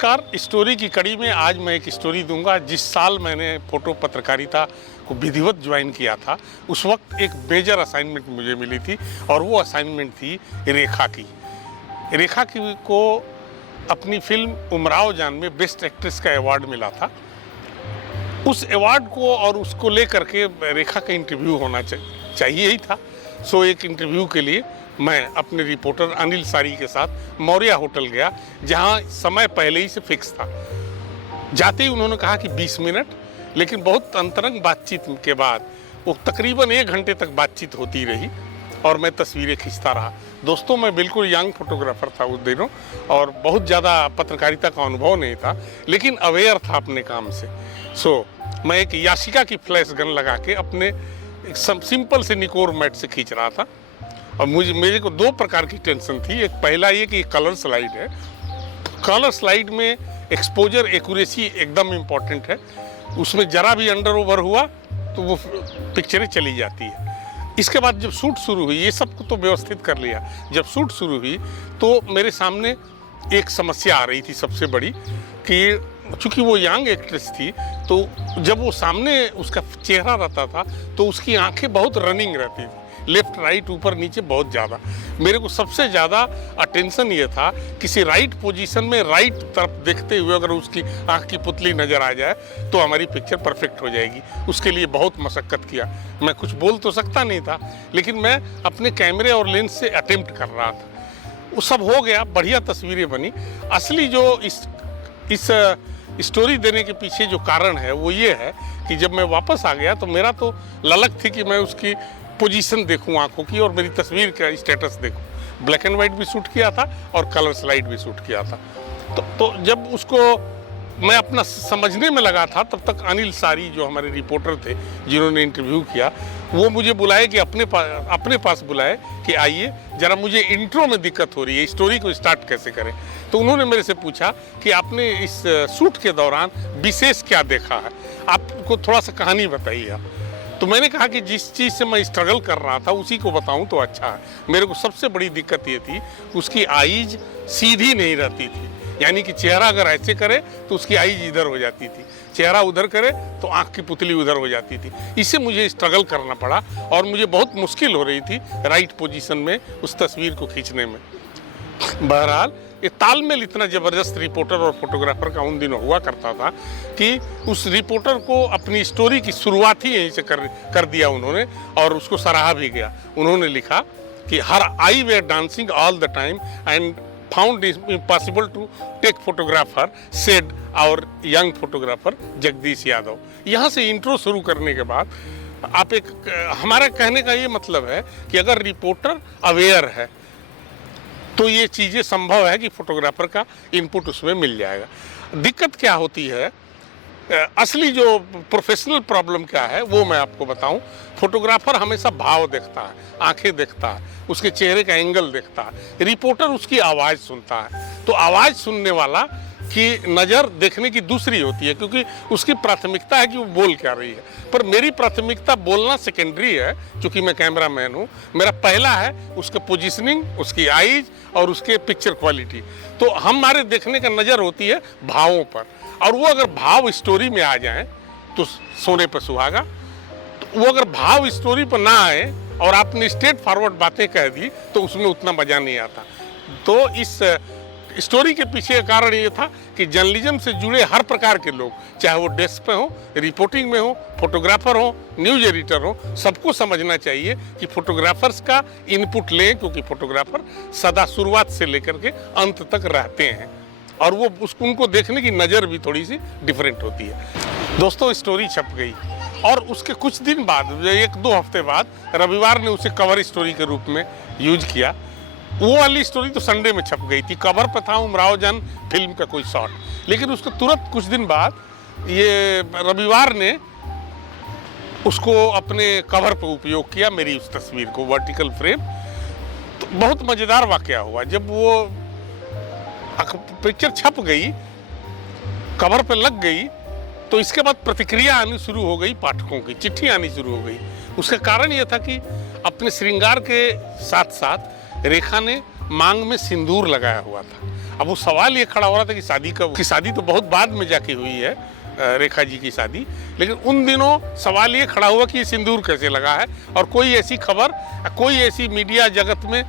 नमस्कार। स्टोरी की कड़ी में आज मैं एक स्टोरी दूंगा। जिस साल मैंने फोटो पत्रकारिता को विधिवत ज्वाइन किया था, उस वक्त एक मेजर असाइनमेंट मुझे मिली थी और वो असाइनमेंट थी रेखा की। रेखा की को अपनी फिल्म उमराव जान में बेस्ट एक्ट्रेस का अवार्ड मिला था। उस अवार्ड को और उसको लेकर के रेखा का इंटरव्यू होना चाहिए ही था। सो एक इंटरव्यू के लिए मैं अपने रिपोर्टर अनिल सारी के साथ मौर्या होटल गया, जहां समय पहले ही से फिक्स था। जाते ही उन्होंने कहा कि 20 मिनट, लेकिन बहुत अंतरंग बातचीत के बाद वो तकरीबन 1 घंटे तक बातचीत होती रही और मैं तस्वीरें खींचता रहा। दोस्तों, मैं बिल्कुल यंग फोटोग्राफर था उस दिनों और बहुत ज़्यादा पत्रकारिता का अनुभव नहीं था, लेकिन अवेयर था अपने काम से। सो मैं एक याशिका की फ्लैश गन लगा के अपने एक सिंपल से निकोर मैट से खींच रहा था। और मेरे को 2 प्रकार की टेंशन थी। एक पहला ये कि कलर स्लाइड है, कलर स्लाइड में एक्सपोजर एक्यूरेसी एकदम इम्पॉर्टेंट है। उसमें ज़रा भी अंडर ओवर हुआ तो वो पिक्चरें चली जाती है। इसके बाद जब शूट शुरू हुई, ये सब तो व्यवस्थित कर लिया। जब शूट शुरू हुई तो मेरे सामने एक समस्या आ रही थी सबसे बड़ी, कि चूँकि वो यंग एक्ट्रेस थी, तो जब वो सामने उसका चेहरा रहता था तो उसकी आंखें बहुत रनिंग रहती थी, लेफ्ट राइट ऊपर नीचे बहुत ज़्यादा। मेरे को सबसे ज़्यादा अटेंशन ये था, किसी राइट पोजीशन में राइट तरफ देखते हुए अगर उसकी आँख की पुतली नज़र आ जाए तो हमारी पिक्चर परफेक्ट हो जाएगी। उसके लिए बहुत मशक्क़त किया। मैं कुछ बोल तो सकता नहीं था, लेकिन मैं अपने कैमरे और लेंस से अटेम्प्ट कर रहा था। वो सब हो गया, बढ़िया तस्वीरें बनी। असली जो इस स्टोरी देने के पीछे जो कारण है वो ये है कि जब मैं वापस आ गया तो मेरा तो ललक थी कि मैं उसकी पोजीशन देखूं आंखों की और मेरी तस्वीर का स्टेटस देखूं। ब्लैक एंड वाइट भी शूट किया था और कलर स्लाइड भी शूट किया था। तो जब उसको मैं अपना समझने में लगा था, तब तक अनिल सारी जो हमारे रिपोर्टर थे जिन्होंने इंटरव्यू किया, वो मुझे बुलाए कि अपने पास बुलाए कि आइए ज़रा, मुझे इंट्रो में दिक्कत हो रही है, स्टोरी को स्टार्ट कैसे करें। तो उन्होंने मेरे से पूछा कि आपने इस शूट के दौरान विशेष क्या देखा है, आपको थोड़ा सा कहानी बताइए आप। तो मैंने कहा कि जिस चीज़ से मैं स्ट्रगल कर रहा था उसी को बताऊं तो अच्छा है। मेरे को सबसे बड़ी दिक्कत ये थी, उसकी आईज सीधी नहीं रहती थी। यानी कि चेहरा अगर ऐसे करे तो उसकी आईज इधर हो जाती थी, चेहरा उधर करे तो आँख की पुतली उधर हो जाती थी। इससे मुझे स्ट्रगल करना पड़ा और मुझे बहुत मुश्किल हो रही थी राइट पोजीशन में उस तस्वीर को खींचने में। बहरहाल ये तालमेल इतना ज़बरदस्त रिपोर्टर और फोटोग्राफर का उन दिनों हुआ करता था कि उस रिपोर्टर को अपनी स्टोरी की शुरुआत ही यहीं से कर दिया उन्होंने, और उसको सराहा भी गया। उन्होंने लिखा कि हर I were dancing all the time and found it impossible to take photographer, said our young photographer Jagdish Yadav. यहाँ से इंट्रो शुरू करने के बाद आप हमारा कहने का ये मतलब है कि अगर रिपोर्टर अवेयर है तो ये चीज़ें संभव है कि फोटोग्राफर का इनपुट उसमें मिल जाएगा। दिक्कत क्या होती है, असली जो प्रोफेशनल प्रॉब्लम क्या है वो मैं आपको बताऊं। फोटोग्राफर हमेशा भाव देखता है, आंखें देखता है, उसके चेहरे का एंगल देखता है। रिपोर्टर उसकी आवाज़ सुनता है। तो आवाज़ सुनने वाला की नज़र देखने की दूसरी होती है, क्योंकि उसकी प्राथमिकता है कि वो बोल क्या रही है। पर मेरी प्राथमिकता बोलना सेकेंडरी है, क्योंकि मैं कैमरा मैन हूँ। मेरा पहला है उसका पोजीशनिंग, उसकी आईज और उसके पिक्चर क्वालिटी। तो हमारे देखने का नज़र होती है भावों पर, और वो अगर भाव स्टोरी में आ जाएं तो सोने पर सुहागा। तो वो अगर भाव स्टोरी पर ना आए और आपने स्ट्रेट फॉरवर्ड बातें कह दी तो उसमें उतना मज़ा नहीं आता। तो इस स्टोरी के पीछे का कारण ये था कि जर्नलिज्म से जुड़े हर प्रकार के लोग, चाहे वो डेस्क पे हो, रिपोर्टिंग में हो, फोटोग्राफर हो, न्यूज़ एडिटर हो, सबको समझना चाहिए कि फोटोग्राफर्स का इनपुट लें, क्योंकि फोटोग्राफर सदा शुरुआत से लेकर के अंत तक रहते हैं और वो उनको देखने की नज़र भी थोड़ी सी डिफरेंट होती है। दोस्तों, स्टोरी छप गई और उसके कुछ दिन बाद, 1-2 हफ्ते बाद, रविवार ने उसे कवर स्टोरी के रूप में यूज किया। वो वाली स्टोरी तो संडे में छप गई थी। कवर पर था उमराव जान फिल्म का कोई शॉट, लेकिन उसके तुरंत कुछ दिन बाद ये रविवार ने उसको अपने कवर पर उपयोग किया, मेरी उस तस्वीर को, वर्टिकल फ्रेम। तो बहुत मज़ेदार वाकया हुआ। जब वो पिक्चर छप गई, कवर पर लग गई, तो इसके बाद प्रतिक्रिया आनी शुरू हो गई, पाठकों की चिट्ठी आनी शुरू हो गई। उसका कारण यह था कि अपने श्रृंगार के साथ साथ रेखा ने मांग में सिंदूर लगाया हुआ था। अब वो सवाल ये खड़ा हो रहा था कि शादी कब की। शादी तो बहुत बाद में जाके हुई है रेखा जी की शादी, लेकिन उन दिनों सवाल ये खड़ा हुआ कि ये सिंदूर कैसे लगा है, और कोई ऐसी खबर, कोई ऐसी मीडिया जगत में,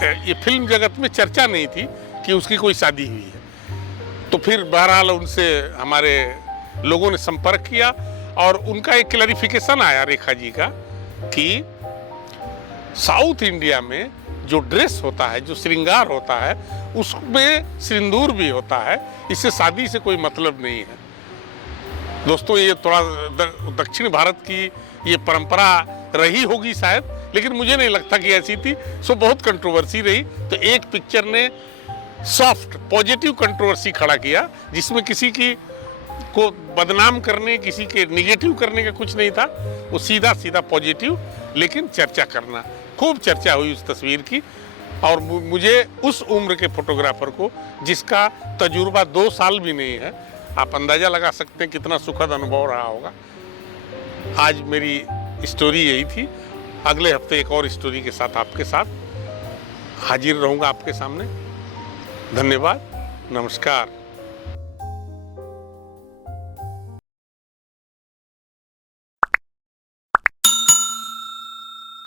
ये फिल्म जगत में चर्चा नहीं थी कि उसकी कोई शादी हुई है। तो फिर बहरहाल उनसे हमारे लोगों ने संपर्क किया और उनका एक क्लैरिफिकेशन आया रेखा जी का कि साउथ इंडिया में जो ड्रेस होता है, जो श्रृंगार होता है, उसमें सिंदूर भी होता है, इससे शादी से कोई मतलब नहीं है। दोस्तों, ये थोड़ा दक्षिण भारत की ये परंपरा रही होगी शायद, लेकिन मुझे नहीं लगता कि ऐसी थी। सो बहुत कंट्रोवर्सी रही। तो एक पिक्चर ने सॉफ्ट पॉजिटिव कंट्रोवर्सी खड़ा किया, जिसमें किसी की को बदनाम करने, किसी के निगेटिव करने का कुछ नहीं था। वो सीधा सीधा पॉजिटिव, लेकिन चर्चा करना। खूब चर्चा हुई उस तस्वीर की, और मुझे उस उम्र के फोटोग्राफर को, जिसका तजुर्बा 2 साल भी नहीं है, आप अंदाज़ा लगा सकते हैं कितना सुखद अनुभव रहा होगा। आज मेरी स्टोरी यही थी। अगले हफ्ते एक और स्टोरी के साथ आपके साथ हाजिर रहूँगा आपके सामने। धन्यवाद, नमस्कार।